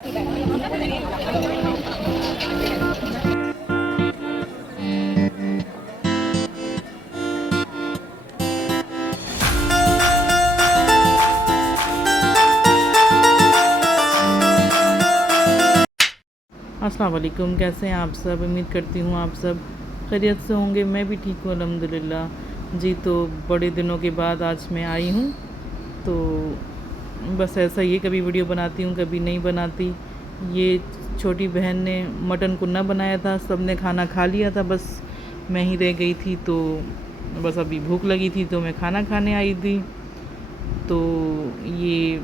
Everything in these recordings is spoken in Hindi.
अस्सलाम वालेकुम, कैसे हैं आप सब। उम्मीद करती हूँ आप सब खैरियत से होंगे। मैं भी ठीक हूँ अल्हम्दुलिल्लाह जी। तो बड़े दिनों के बाद आज मैं आई हूँ, तो बस ऐसा ही है, कभी वीडियो बनाती हूँ कभी नहीं बनाती। ये छोटी बहन ने मटन कुन्ना बनाया था, सब ने खाना खा लिया था, बस मैं ही रह गई थी। तो बस अभी भूख लगी थी तो मैं खाना खाने आई थी। तो ये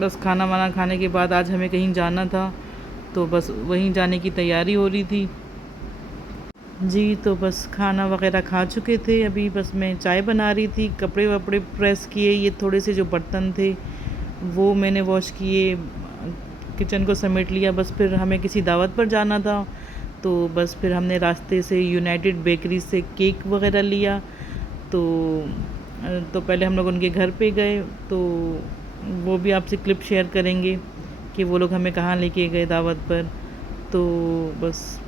बस खाना वाना खाने के बाद आज हमें कहीं जाना था, तो बस वहीं जाने की तैयारी हो रही थी जी। तो बस खाना वगैरह खा चुके थे, अभी बस मैं चाय बना रही थी, कपड़े वपड़े प्रेस किए, ये थोड़े से जो बर्तन थे वो मैंने वॉश किए, किचन को समेट लिया। बस फिर हमें किसी दावत पर जाना था, तो बस फिर हमने रास्ते से यूनाइटेड बेकरी से केक वगैरह लिया। तो पहले हम लोग उनके घर पे गए, तो वो भी आपसे क्लिप शेयर करेंगे कि वो लोग हमें कहाँ लेके गए दावत पर। तो बस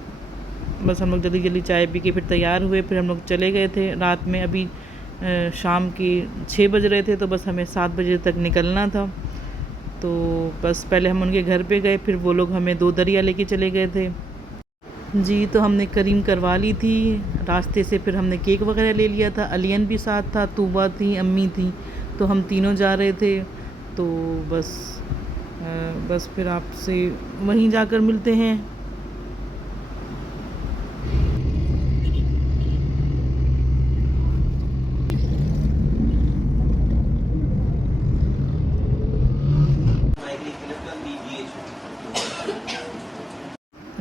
हम लोग जल्दी जल्दी चाय पी के फिर तैयार हुए, फिर हम लोग चले गए थे रात में। अभी शाम के 6 बज रहे थे, तो बस हमें 7 बजे तक निकलना था। तो बस पहले हम उनके घर पे गए, फिर वो लोग हमें 2 दरिया लेके चले गए थे जी। तो हमने करीम करवा ली थी रास्ते से, फिर हमने केक वगैरह ले लिया था। अलियन भी साथ था, तूबा थी, अम्मी थी, तो हम तीनों जा रहे थे। तो बस फिर आपसे वहीं जाकर मिलते हैं।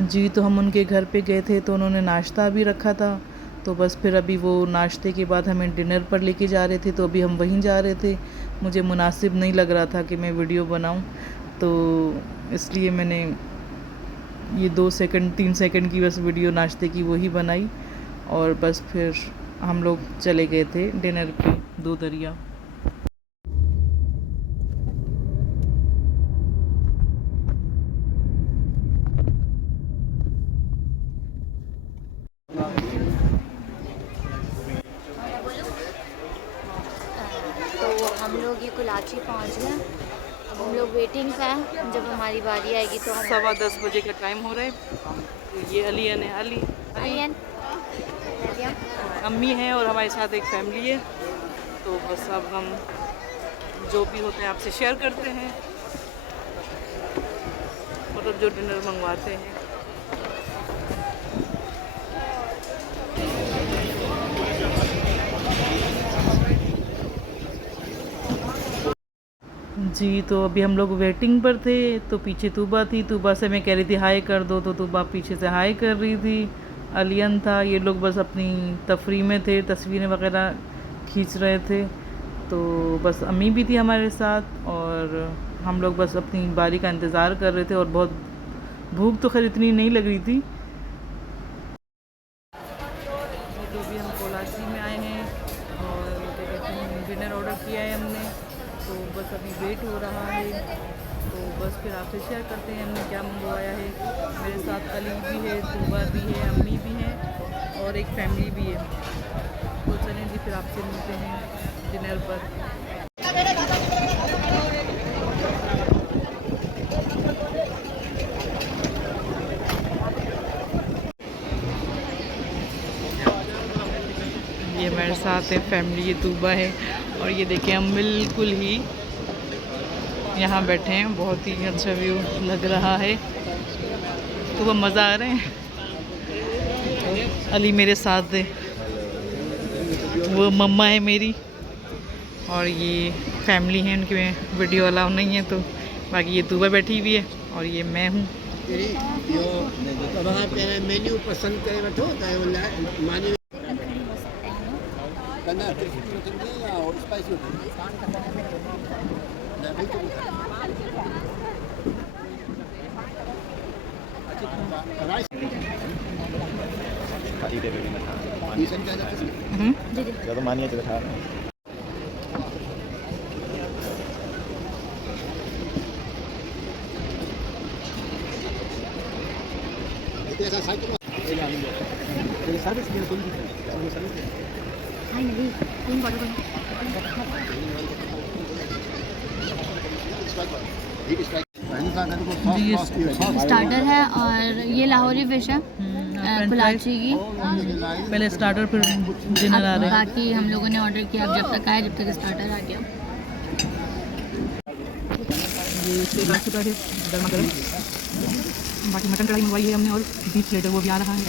जी, तो हम उनके घर पे गए थे, तो उन्होंने नाश्ता भी रखा था। तो बस फिर अभी वो नाश्ते के बाद हमें डिनर पर लेके जा रहे थे, तो अभी हम वहीं जा रहे थे। मुझे मुनासिब नहीं लग रहा था कि मैं वीडियो बनाऊं, तो इसलिए मैंने ये 2 सेकंड 3 सेकंड की बस वीडियो नाश्ते की वही बनाई, और बस फिर हम लोग चले गए थे डिनर पे 2 दरिया। तो हम लोग ये कुलाची पहुंच गए। अब हम लोग वेटिंग पे हैं, जब हमारी बारी आएगी तो हम 10:15 बजे का टाइम हो रहा है। तो ये अलियन है, अलियन अम्मी है और हमारे साथ एक फैमिली है। तो बस अब हम जो भी होते हैं आपसे शेयर करते हैं, मतलब जो डिनर मंगवाते हैं। जी, तो अभी हम लोग वेटिंग पर थे, तो पीछे तूबा थी। तूबा से मैं कह रही थी हाय कर दो, तो तूबा पीछे से हाय कर रही थी। अलियन था, ये लोग बस अपनी तफरी में थे, तस्वीरें वगैरह खींच रहे थे। तो बस अम्मी भी थी हमारे साथ, और हम लोग बस अपनी बारी का इंतज़ार कर रहे थे, और बहुत भूख तो खैर इतनी नहीं लग रही थी। तो भी हम कोलाची में आए हैं, और क्या कहते हैं, डिनर ऑर्डर किया है हमने। तो बस अभी वेट हो रहा है, तो बस फिर आपसे शेयर करते हैं हमने क्या मंगवाया है। मेरे साथ अली भी है, तूबा भी है, अम्मी भी हैं, और एक फैमिली भी है। तो चलें जी, फिर आपसे मिलते हैं डिनर पर। ये मेरे साथ है फैमिली, ये तूबा है, और ये देखें हम बिल्कुल ही यहाँ बैठे हैं, बहुत ही अच्छा व्यू लग रहा है। तो वो मज़ा आ रहे हैं। अली मेरे साथ है, वो मम्मा है मेरी, और ये फैमिली है उनकी, में वीडियो अलाउ नहीं है। तो बाकी ये तूबा बैठी हुई है, और ये मैं हूँ। मेन्यू पसंद करे वठो मानी करना या और स्पाइसी ज़्यादा मानिए तो बैठा स्टार्टर है और ये लाहौरी फिश है कुलाची की। पहले स्टार्टर फिर डिनर आ रहे हैं। बाकी हम लोगों ने ऑर्डर किया, अब जब तक आया जब तक स्टार्टर आ गया। ये स्टेक आ चुका है गर्मा गर्म। बाकी मटन कढ़ाई मंगवाई है हमने और बीफ प्लेटर वो भी आ रहा है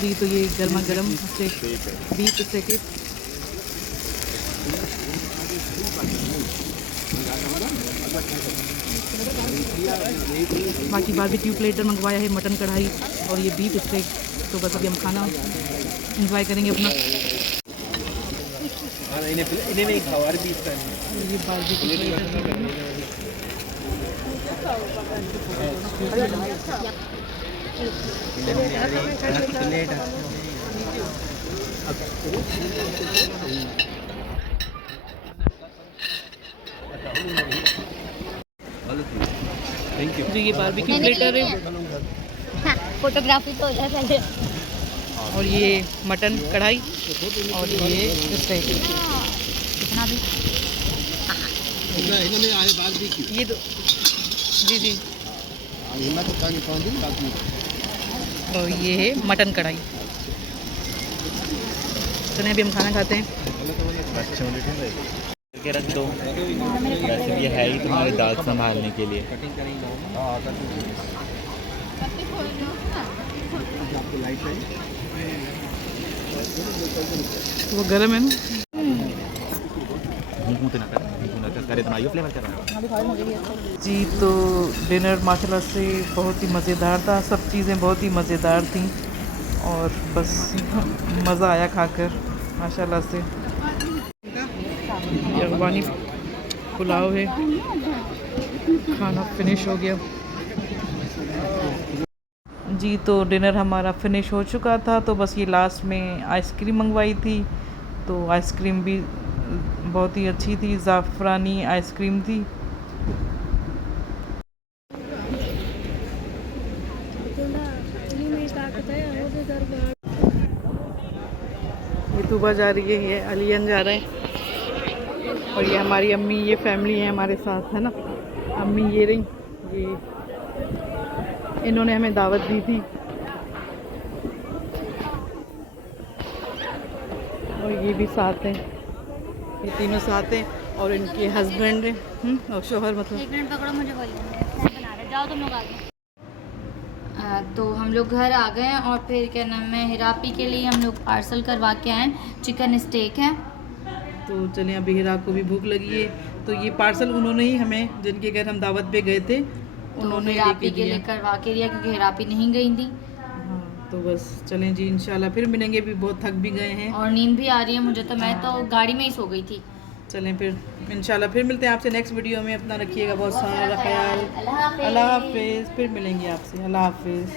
जी। तो ये गर्मा गर्म स्टेक बीफ स्टेक है। बाकी बारबेक्यू प्लेटर मंगवाया है, मटन कढ़ाई और ये बीफ स्टेक। तो बस अभी हम खाना एंजॉय करेंगे अपना। इन्हें नहीं खाओ और बीफ का ये बारबेक्यू प्लेटर थैंक यू। जी। ये बारबेक्यू प्लेटर है फोटोग्राफी तो हो जाए पहले। और ये मटन कढ़ाई और ये स्टेक। कितना भी इन्होंने आए बाद भी की ये दो जी जी। हिम्मत तो कान कौन दी बाकी और ये है मटन कढ़ाई। चलिए अभी हम खाना खाते हैं। अच्छा करके रख दो, वैसे भी है ही तुम्हारी दाल संभालने के लिए। वो गर्म है ना। करे तो फ्लेवर कर रहा है जी। तो डिनर माशाल्लाह से बहुत ही मज़ेदार था, सब चीज़ें बहुत ही मज़ेदार थी और बस मज़ा आया खाकर माशाल्लाह से। ये अफगानी पुलाव है, खाना फिनिश हो गया जी। तो डिनर हमारा फिनिश हो चुका था। तो बस ये लास्ट में आइसक्रीम मंगवाई थी, तो आइसक्रीम भी बहुत ही अच्छी थी, ज़ाफ़रानी आइसक्रीम थी। ये तूबा जा रही है, ये अलियन जा रहे हैं और ये हमारी अम्मी, ये फैमिली है हमारे साथ है ना। अम्मी ये रही, ये इन्होंने हमें दावत दी थी और ये भी साथ हैं, ये तीनों साथ हैं और इनके हस्बैंड हैं और शोहर मतलब। 1 मिनट पकड़ो मुझे, बना रहे जाओ तुम लोग आगे। तो हम लोग घर आ गए हैं और फिर क्या नाम है हिरापी के लिए हम लोग पार्सल करवा के आए। चिकन स्टेक है। तो चलें, अभी हिरा को भी भूख लगी है तो ये पार्सल उन्होंने ही हमें, जिनके घर हम दावत पे गए थे, उन्होंने हिरापी के लिए करवा के दिया क्योंकि हिरापी नहीं गई थी। हाँ तो बस चलें जी, इंशाल्लाह फिर मिलेंगे। भी बहुत थक भी गए हैं और नींद भी आ रही है मुझे, तो मैं तो गाड़ी में ही सो गई थी। चलें फिर इंशाल्लाह फिर मिलते हैं आपसे नेक्स्ट वीडियो में। अपना रखिएगा बहुत सारा ख्याल। अल्लाह हाफिज़। फिर मिलेंगे आपसे। अल्लाह हाफिज़।